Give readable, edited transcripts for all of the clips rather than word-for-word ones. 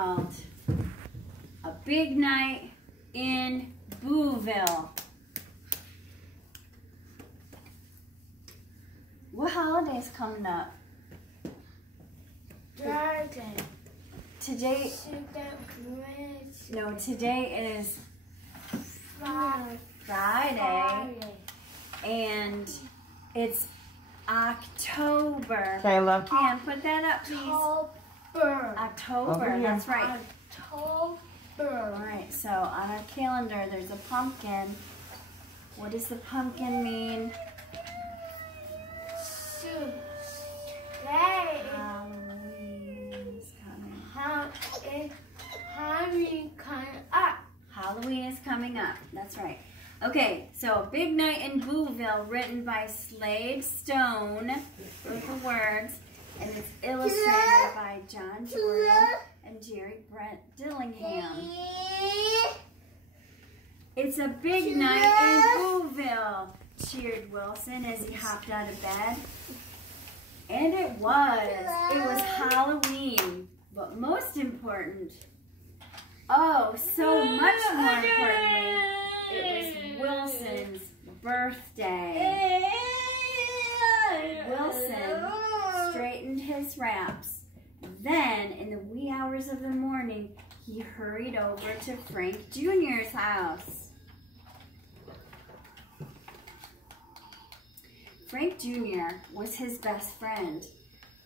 Called A Big Night in Booville. What holiday's coming up? Friday. Today. No, today is Friday. And it's October. Caleb. Can put that up, please. October, that's right. October. Alright, so on our calendar there's a pumpkin. What does the pumpkin mean? Halloween is coming. Halloween is coming up, that's right. Okay, so Big Night in Booville, written by Slade Stone, with the words, and it's illustrated by John Jordan and Jerry Brent Dillingham. It's a big night in Booville, cheered Wilson as he hopped out of bed. And it was. It was Halloween, but most important, oh, so much more importantly, it was Wilson's birthday. Wilson straightened his wraps. Then, in the wee hours of the morning, he hurried over to Frank Jr.'s house. Frank Jr. was his best friend.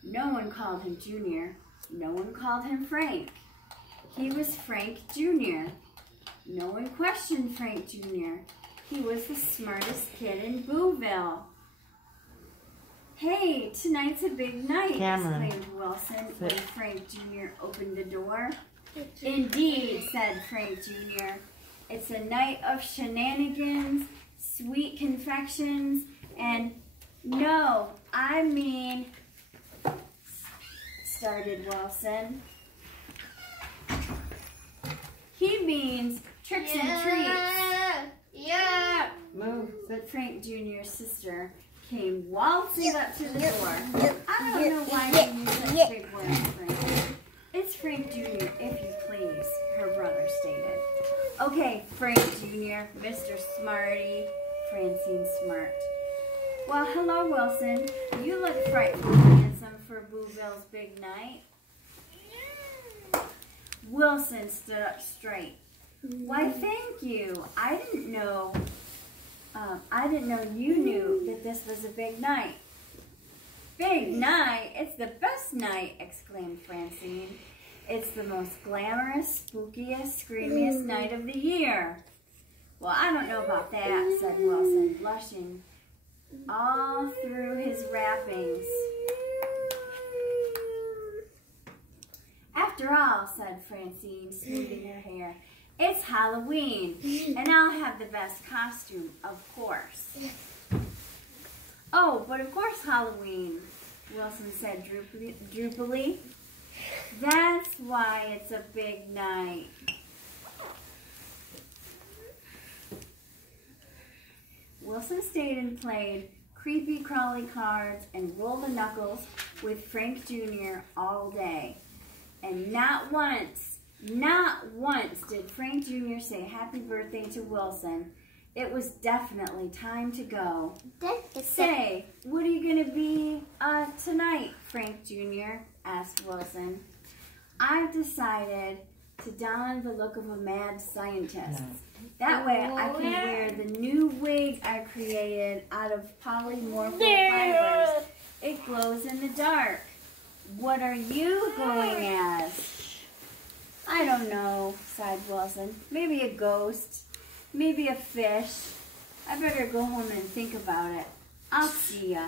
No one called him Jr. No one called him Frank. He was Frank Jr. No one questioned Frank Jr. He was the smartest kid in Booville. Hey, tonight's a big night, exclaimed Wilson when Frank Jr. opened the door. Indeed, said Frank Jr. It's a night of shenanigans, sweet confections, and no, I mean, started Wilson. He means tricks and treats. Yeah. Move. But Frank Jr.'s sister came waltzing up to the door. I don't know why you use such big words, Frank. It's Frank Jr., if you please, her brother stated. Okay, Frank Jr., Mr. Smarty, Francine Smart. Well, hello, Wilson. You look frightened handsome for Booville's big night. Wilson stood up straight. Why, thank you. I didn't know you knew that this was a big night. Big night? It's the best night, exclaimed Francine. It's the most glamorous, spookiest, screamiest night of the year. Well, I don't know about that, said Wilson, blushing all through his wrappings. After all, said Francine, smoothing her hair, it's Halloween, and I'll have the best costume, of course. Oh, but of course Halloween, Wilson said droopily. That's why it's a big night. Wilson stayed and played creepy crawly cards and rolled the knuckles with Frank Jr. all day. And not once did Frank Jr. say happy birthday to Wilson. It was definitely time to go. Say, what are you going to be tonight, Frank Jr.? asked Wilson. I've decided to don the look of a mad scientist. That way I can wear the new wig I created out of polymorphic fibers. It glows in the dark. What are you going as? I don't know, sighed Wilson. Maybe a ghost. Maybe a fish. I better go home and think about it. I'll see ya.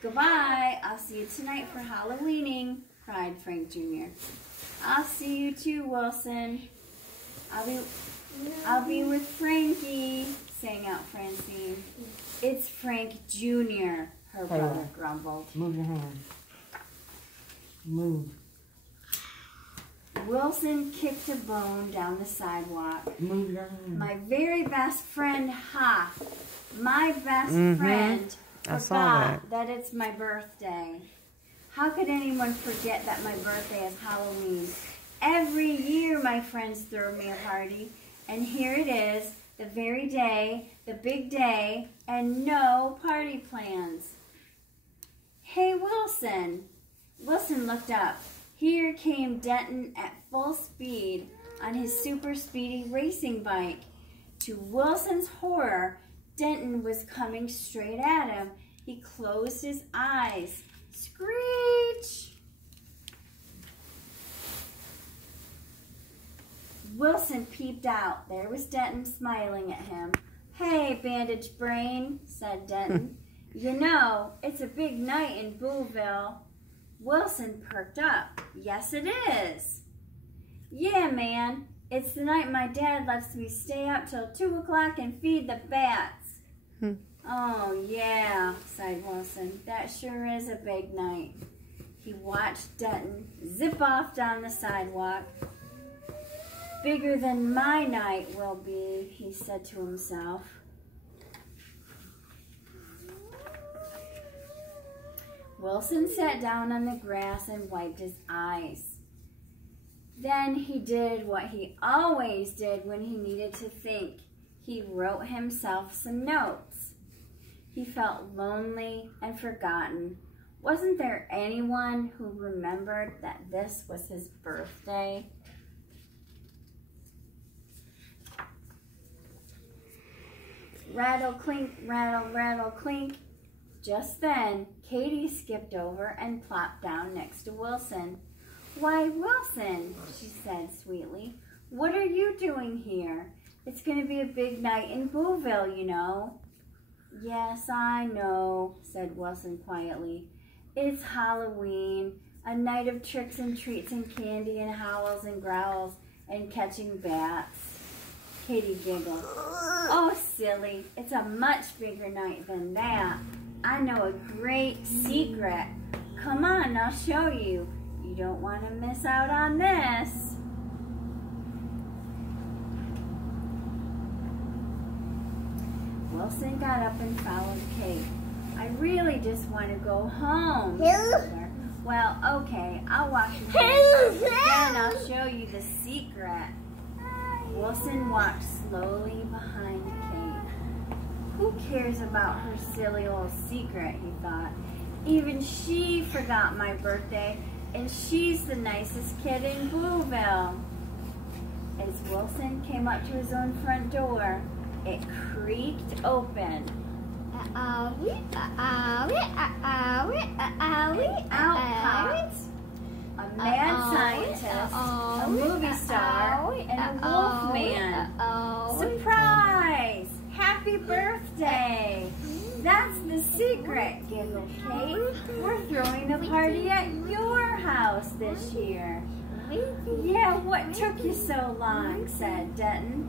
Goodbye. I'll see you tonight for Halloweening, cried Frank Jr. I'll see you too, Wilson. I'll be with Frankie, sang out Francine. It's Frank Jr., her brother grumbled. Move your hand. Move. Wilson kicked a bone down the sidewalk. Move your hand. My very best friend, my best friend forgot that it's my birthday. How could anyone forget that my birthday is Halloween? Every year my friends throw me a party, and here it is, the very day, the big day, and no party plans. Hey, Wilson. Wilson looked up. Here came Denton at full speed on his super speedy racing bike. To Wilson's horror, Denton was coming straight at him. He closed his eyes. Screech! Wilson peeped out. There was Denton smiling at him. Hey, bandaged brain, said Denton. You know, it's a big night in Booville. Wilson perked up. Yes, it is. Yeah, man. It's the night my dad lets me stay up till 2 o'clock and feed the bats. Oh, yeah, sighed Wilson. That sure is a big night. He watched Denton zip off down the sidewalk. Bigger than my night will be, he said to himself. Wilson sat down on the grass and wiped his eyes. Then he did what he always did when he needed to think. He wrote himself some notes. He felt lonely and forgotten. Wasn't there anyone who remembered that this was his birthday? Rattle, clink, rattle, rattle, clink. Just then, Katie skipped over and plopped down next to Wilson. Why, Wilson, she said sweetly, what are you doing here? It's going to be a big night in Booville, you know. Yes, I know, said Wilson quietly. It's Halloween, a night of tricks and treats and candy and howls and growls and catching bats. Katie giggled. Oh, silly, it's a much bigger night than that. I know a great secret. Come on, I'll show you. You don't want to miss out on this. Wilson got up and followed Kate. I really just want to go home. Well, okay, I'll walk you home. Then I'll show you the secret. Wilson walked slowly behind Kate. Who cares about her silly old secret, he thought. Even she forgot my birthday, and she's the nicest kid in Booville. As Wilson came up to his own front door, it creaked open. Out popped a mad scientist, a movie star, and a wolf man. Surprise! Happy birthday! That's the secret, giggled Kate. We're throwing a party at your house this year. Yeah, what took you so long, said Denton.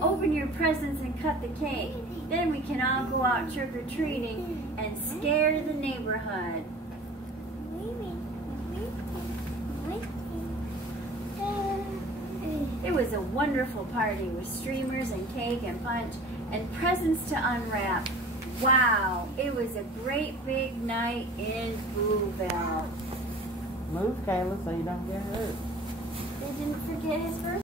Open your presents and cut the cake. Then we can all go out trick-or-treating and scare the neighborhood. It was a wonderful party with streamers and cake and punch and presents to unwrap. Wow, it was a great big night in Booville. Move, Kayla, so you don't get hurt. They didn't forget his birthday.